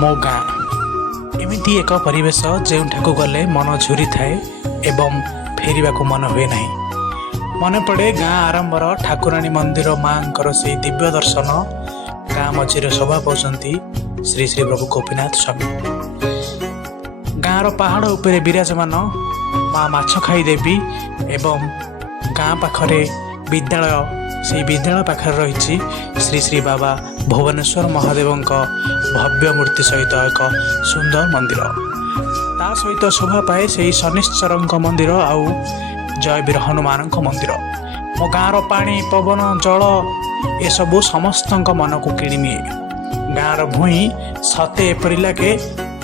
ମୋ ଗାଁ ଏମିତି ଏକ ପରିବେଶ ଯେଉଁଠାକୁ ଗଲେ ମନ ଝୁରି ଥାଏ ଏବଂ ଫେରିବାକୁ ମନ ହୁଏ ନାହିଁ। ମନେ ପଡ଼େ ଗାଁ ଆରମ୍ଭର ଠାକୁରାଣୀ ମନ୍ଦିର ମାଙ୍କର ସେହି ଦିବ୍ୟ ଦର୍ଶନ। ଗାଁ ମଝିରେ ଶୋଭା ପାଉଛନ୍ତି ଶ୍ରୀ ଶ୍ରୀ ପ୍ରଭୁ ଗୋପୀନାଥ ସ୍ୱାମୀ। ଗାଁର ପାହାଡ଼ ଉପରେ ବିରାଜମାନ ମା ମାଛ ଖାଇ ଦେବୀ ଏବଂ ଗାଁ ପାଖରେ ବିଦ୍ୟାଳୟ, ସେହି ବିଦ୍ୟାଳୟ ପାଖରେ ରହିଛି ଶ୍ରୀ ଶ୍ରୀ ବାବା ଭୁବନେଶ୍ୱର ମହାଦେବଙ୍କ ଭବ୍ୟ ମୂର୍ତ୍ତି ସହିତ ଏକ ସୁନ୍ଦର ମନ୍ଦିର। ତା ସହିତ ଶୋଭା ପାଏ ସେହି ଶନିଶ୍ଚରଙ୍କ ମନ୍ଦିର ଆଉ ଜୟବୀର ହନୁମାନଙ୍କ ମନ୍ଦିର। ମୋ ଗାଁର ପାଣି, ପବନ, ଜଳ ଏସବୁ ସମସ୍ତଙ୍କ ମନକୁ କିଣିନିଏ। ଗାଁର ଭୂଇଁ ସତେ ଏପରି ଲାଗେ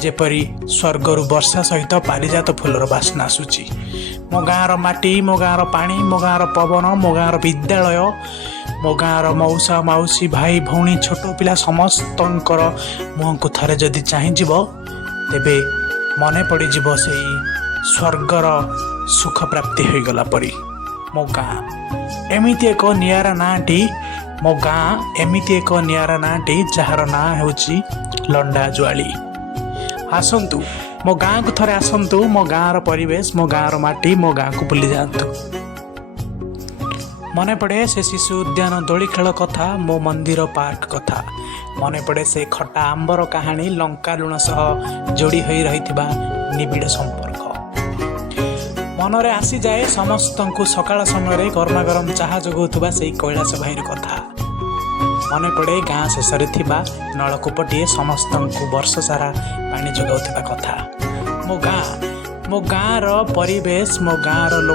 ଯେପରି ସ୍ୱର୍ଗରୁ ବର୍ଷା ସହିତ ପାରିଜାତ ଫୁଲର ବାସ୍ନା ଆସୁଛି। ମୋ ଗାଁର ମାଟି, ମୋ ଗାଁର ପାଣି, ମୋ ଗାଁର ପବନ, ମୋ ଗାଁର ବିଦ୍ୟାଳୟ, ମୋ ଗାଁର ମଉସା ମାଉସୀ, ଭାଇ ଭଉଣୀ, ଛୋଟ ପିଲା ସମସ୍ତଙ୍କର ମୁହଁକୁ ଥରେ ଯଦି ଚାହିଁଯିବ ତେବେ ମନେ ପଡ଼ିଯିବ ସେଇ ସ୍ୱର୍ଗର ସୁଖ ପ୍ରାପ୍ତି ହୋଇଗଲା ପରି। ମୋ ଗାଁ ଏମିତି ଏକ ନିଆରା ନାଁଟି, ମୋ ଗାଁ ଏମିତି ଏକ ନିଆରା ନାଁଟି ଯାହାର ନାଁ ହେଉଛି ଲଣ୍ଡାଜୁଆଳି। ଆସନ୍ତୁ ମୋ ଗାଁକୁ ଥରେ ଆସନ୍ତୁ। ମୋ ଗାଁର ପରିବେଶ, ମୋ ଗାଁର ମାଟି, ମୋ ଗାଁକୁ ବୁଲି ଯାଆନ୍ତୁ। ମନେ ପଡ଼େ ସେ ଶିଶୁ ଉଦ୍ୟାନ ଦୋଳି ଖେଳ କଥା, ମୋ ମନ୍ଦିର ପାର୍କ କଥା। ମନେ ପଡ଼େ ସେ ଖଟା ଆମ୍ବର କାହାଣୀ, ଲଙ୍କା ଲୁଣ ସହ ଯୋଡ଼ି ହୋଇ ରହିଥିବା ନିବିଡ଼ ସମ୍ପର୍କ। ମନରେ ଆସିଯାଏ ସମସ୍ତଙ୍କୁ ସକାଳ ସମୟରେ ଗରମା ଗରମ ଚାହା ଯୋଗାଉଥିବା ସେଇ କୈଳାସ ଭାଇର କଥା। ମନେ ପଡ଼େ ଗାଁ ଶେଷରେ ଥିବା ନଳକୂପଟିଏ ସମସ୍ତଙ୍କୁ ବର୍ଷ ସାରା ପାଣି ଯୋଗାଉଥିବା କଥା। ମୋ ଗାଁର ପରିବେଶ, ମୋ ଗାଁର ଲୋକ